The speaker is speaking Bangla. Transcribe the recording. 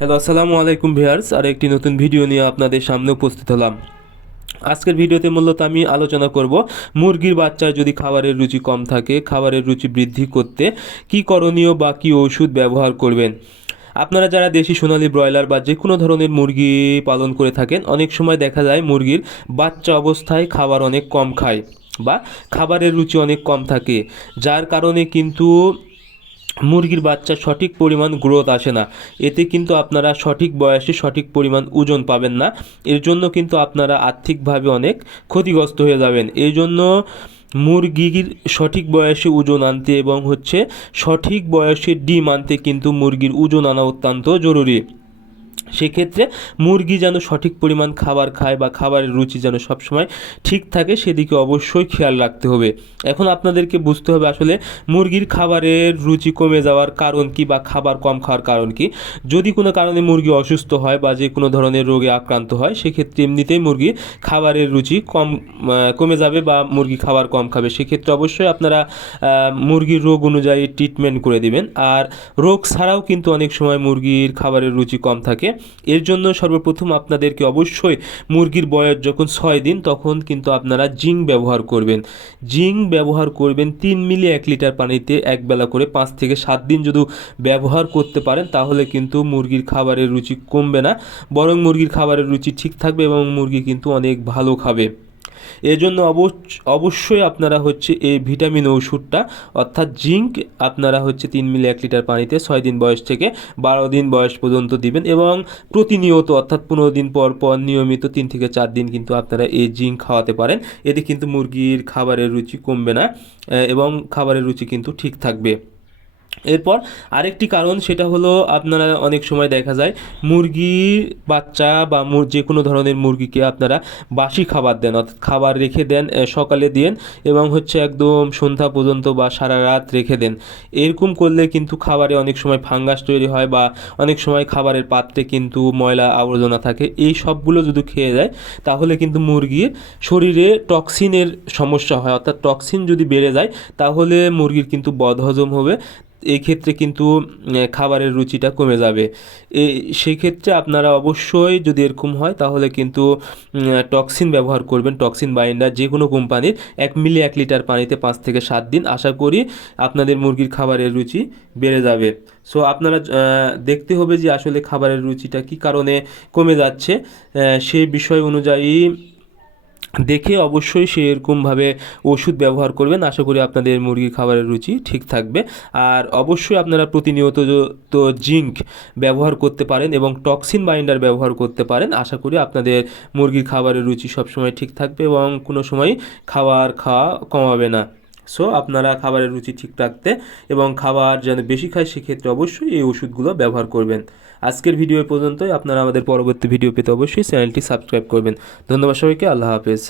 হ্যালো, আসসালামু আলাইকুম ভিউয়ার্স। আর একটি নতুন ভিডিও নিয়ে আপনাদের সামনে উপস্থিত হলাম। আজকের ভিডিওতে মূলত আমি আলোচনা করব মুরগির বাচ্চায় যদি খাবারের রুচি কম থাকে, খাবারের রুচি বৃদ্ধি করতে কী করণীয় বা কী ওষুধ ব্যবহার করবেন। আপনারা যারা দেশি সোনালী ব্রয়লার বা যে কোনো ধরনের মুরগি পালন করে থাকেন, অনেক সময় দেখা যায় মুরগির বাচ্চা অবস্থায় খাবার অনেক কম খায় বা খাবারের রুচি অনেক কম থাকে, যার কারণে কিন্তু মুরগির বাচ্চার সঠিক পরিমাণ গ্রোথ আসে না। এতে কিন্তু আপনারা সঠিক বয়সে সঠিক পরিমাণ ওজন পাবেন না। এর জন্য কিন্তু আপনারা আর্থিকভাবে অনেক ক্ষতিগ্রস্ত হয়ে যাবেন। এই জন্য মুরগির সঠিক বয়সে ওজন আনতে এবং সঠিক বয়সে ডিম আনতে কিন্তু মুরগির ওজন আনা অত্যন্ত জরুরি। সেক্ষেত্রে মুরগি যেন সঠিক পরিমাণ খাবার খায় বা খাবারের রুচি যেন সবসময় ঠিক থাকে, সেদিকে অবশ্যই খেয়াল রাখতে হবে। এখন আপনাদেরকে বুঝতে হবে আসলে মুরগির খাবারের রুচি কমে যাওয়ার কারণ কি বা খাবার কম খাওয়ার কারণ কি। যদি কোনো কারণে মুরগি অসুস্থ হয় বা যে কোনো ধরনের রোগে আক্রান্ত হয়, সেক্ষেত্রে এমনিতেই মুরগি খাবারের রুচি কমে যাবে বা মুরগি খাবার কম খাবে। সেক্ষেত্রে অবশ্যই আপনারা মুরগির রোগ অনুযায়ী ট্রিটমেন্ট করে দিবেন। আর রোগ ছাড়াও কিন্তু অনেক সময় মুরগির খাবারের রুচি কম থাকে। এর জন্য সর্বপ্রথম আপনাদেরকে অবশ্যই মুরগির বয়স যখন 6 দিন, তখন কিন্তু আপনারা জিঙ্ক ব্যবহার করবেন। জিঙ্ক ব্যবহার করবেন 3 মিলি 1 লিটার পানিতে একবেলা করে 5 থেকে 7 দিন যদি ব্যবহার করতে পারেন, তাহলে কিন্তু মুরগির খাবারের রুচি কমবে না, বরং মুরগির খাবারের রুচি ঠিক থাকবে এবং মুরগি কিন্তু অনেক ভালো খাবে। এজন্য অবশ্যই আপনারা এই ভিটামিন ওষুধটা অর্থাৎ জিঙ্ক আপনারা 3 মিলি 1 লিটার পানিতে 6 দিন বয়স থেকে 12 দিন বয়স পর্যন্ত দিবেন এবং প্রতিনিয়ত অর্থাৎ 15 দিন পর পর নিয়মিত 3 থেকে 4 দিন কিন্তু আপনারা এই জিঙ্ক খাওয়াতে পারেন। এতে কিন্তু মুরগির খাবারের রুচি কমবে না এবং খাবারের রুচি কিন্তু ঠিক থাকবে। এরপর আরেকটি কারণ, সেটা হলো আপনারা অনেক সময় দেখা যায় মুরগির বাচ্চা বা যে কোনো ধরনের মুরগিকে আপনারা বাসি খাবার দেন, অর্থাৎ খাবার রেখে দেন, সকালে দেন এবং একদম সন্ধ্যা পর্যন্ত বা সারা রাত রেখে দেন। এরকম করলে কিন্তু খাবারে অনেক সময় ফাঙ্গাস তৈরি হয় বা অনেক সময় খাবারের পাত্রে কিন্তু ময়লা আবর্জনা থাকে। এই সবগুলো যদি খেয়ে যায়, তাহলে কিন্তু মুরগির শরীরে টক্সিনের সমস্যা হয়, অর্থাৎ টক্সিন যদি বেড়ে যায় তাহলে মুরগির কিন্তু বদহজম হবে। এই ক্ষেত্রে কিন্তু খাবারের রুচিটা কমে যাবে। সেই ক্ষেত্রে আপনারা অবশ্যই যদি এরকম হয়, তাহলে কিন্তু টক্সিন ব্যবহার করবেন, টক্সিন বাইন্ডার যে কোনো কোম্পানির 1 মিলি 1 লিটার পানিতে 5 থেকে 7 দিন। আশা করি আপনাদের মুরগির খাবারের রুচি বেড়ে যাবে। সো আপনারা দেখতে হবে যে আসলে খাবারের রুচিটা কী কারণে কমে যাচ্ছে, সেই বিষয় অনুযায়ী দেখে অবশ্যই সেরকমভাবে ওষুধ ব্যবহার করবেন। আশা করি আপনাদের মুরগির খাবারের রুচি ঠিক থাকবে। আর অবশ্যই আপনারা প্রতিনিয়ত তো জিঙ্ক ব্যবহার করতে পারেন এবং টক্সিন বাইন্ডার ব্যবহার করতে পারেন। আশা করি আপনাদের মুরগির খাবারের রুচি সবসময় ঠিক থাকবে এবং কোনো সময় খাওয়া কমাবে না। সো আপনারা খাবারের রুচি ঠিক রাখতে এবং খাবার যেন বেশি খায়, সেক্ষেত্রে অবশ্যই এই ওষুধগুলো ব্যবহার করবেন। আজকের ভিডিও পর্যন্তই। আপনারা আমাদের পরবর্তী ভিডিও পেতে অবশ্যই চ্যানেলটি সাবস্ক্রাইব করবেন। ধন্যবাদ সবাইকে। আল্লাহ হাফেজ।